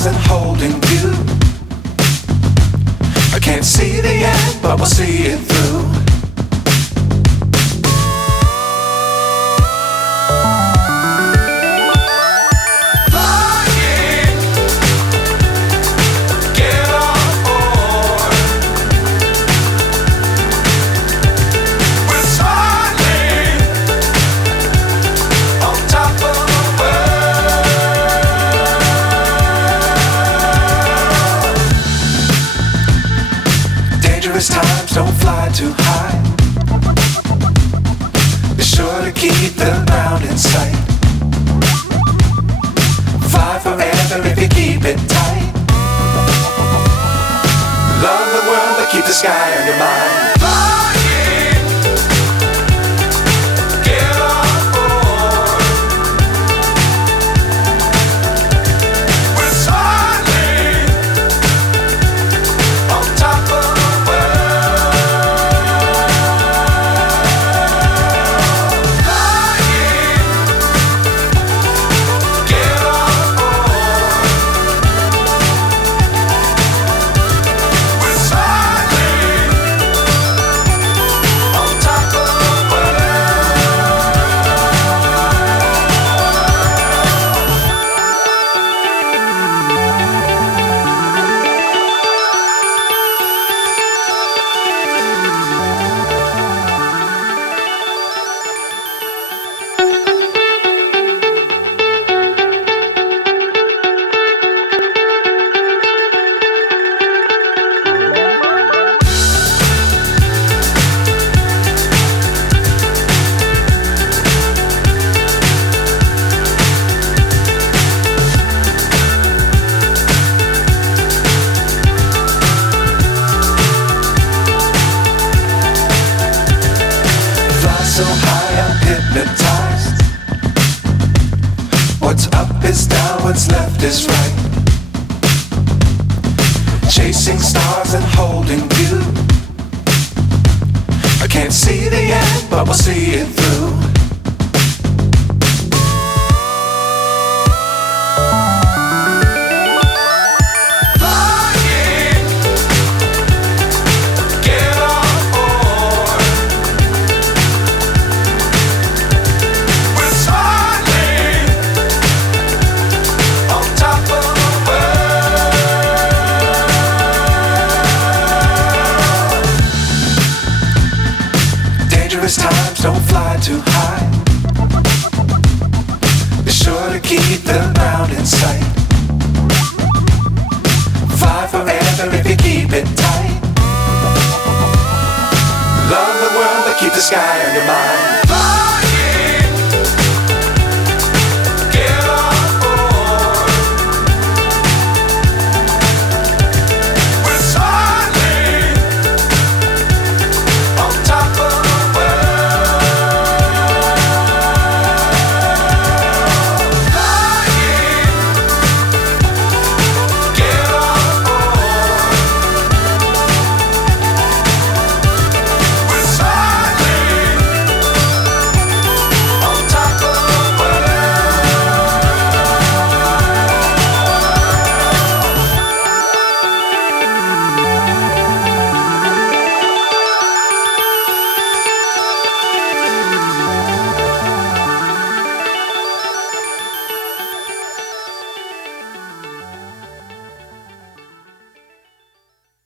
stars and holding you. I can't see the end, but we'll see it through. Times don't fly too high. Be sure to keep the ground in sight. Fly forever if you keep it tight. Love the world but keep the sky on your mind. So high I'm hypnotized. What's up is down, what's left is right. Chasing stars and holding you. I can't see the end, but we'll see it through. Times don't fly too high. Be sure to keep the ground in sight. Fly forever if you keep it tight. Love the world but keep the sky on your mind.